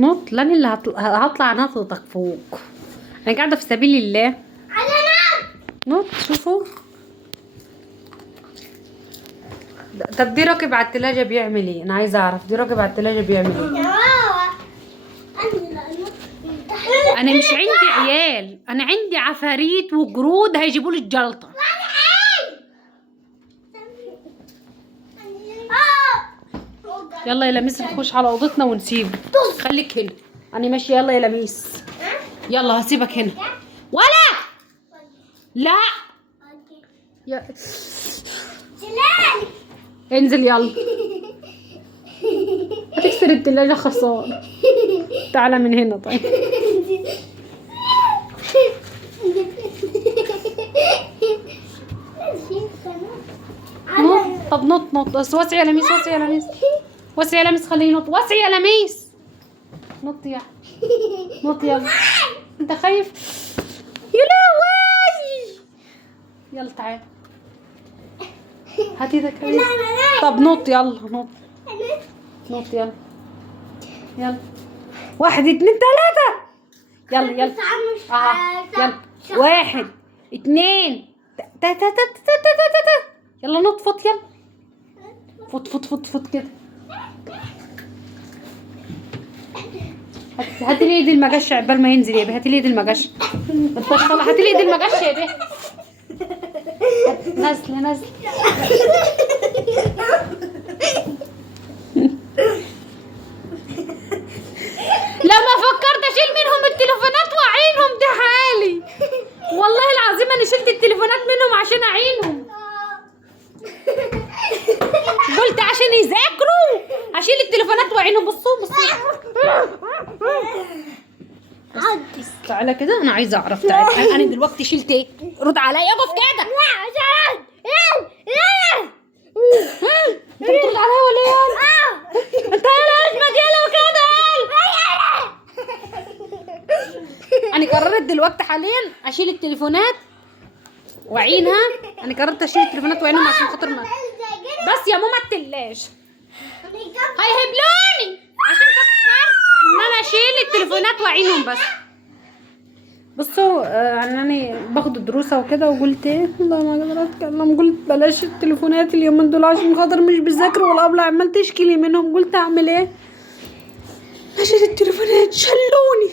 نط لاني اللي هطلع نطتك فوق. انا قاعده في سبيل الله. نط شوفوا. طب دي راكب على التلاجة بيعمل ايه؟ انا عايزه اعرف دي راكب على التلاجة بيعمل ايه. انا مش عندي عيال، انا عندي عفاريت وجرود هيجيبوا لي الجلطه. يلا يا لميس نخش على اوضتنا ونسيبه. خليك هنا انا ماشيه. يلا يا لميس يلا هسيبك هنا. ولا لا يا انزل يلا. هتكسر التلاجة خسارة. تعالى من هنا طيب. نط. طب نط بس وسعي يا لميس. وسعي يا لميس. وسعي يا لميس خليه ينط. وسعي يا لميس. نط يا نط يلا. انت خايف يا لهوي. يلا تعال هات ايدك. طب نط يلا. نط نط يلا. يلا 1 2 3. يلا يلا. يلا 1 2 3. يلا نط. فوت يلا. فوت كده. هاتي لي ايدي المجشه عقبال ما ينزل يا بيه. هاتي لي ايدي المجشه. هاتي لي ايدي المجشه يا بيه. نزل. لما فكرت اشيل منهم التليفونات واعينهم ده حالي. والله العظيم انا شلت التليفونات منهم عشان اعينهم. قلت عشان يذاكروا اشيل التليفونات واعينهم. بصوا تعالى كده. انا عايزه اعرف. تعالى انا دلوقتي شلت ايه؟ رد عليا. اقف كده. انت بترد عليا ولا ايه؟ انت يا اجمد يلا كده. انا قررت دلوقتي حاليا اشيل التليفونات واعينها. انا قررت اشيل التليفونات واعينهم عشان خاطر ما بس يا ماما التلاش هيهبلوني عشان فكرت ان انا اشيل التليفونات واعينهم بس. بصوا انا باخد دروسه وكده وقلت ايه والله ما قدرت اتكلم. قلت بلاش التليفونات اليومين دول عشان خاطر مش بذاكر والابله عمال تشكي منهم. قلت اعمل ايه؟ اشيل التليفونات. شلوني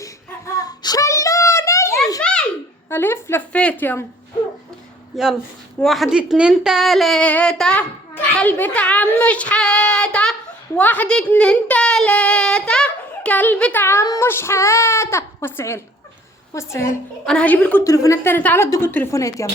الف لفيت يلا. يلا 1 2 3 كلبة عم شحاتة. 1 2 3 كلبة عم شحاتة. وسعي انا هجيب لكم التليفونات تاني. تعالوا اديكم التليفونات يلا.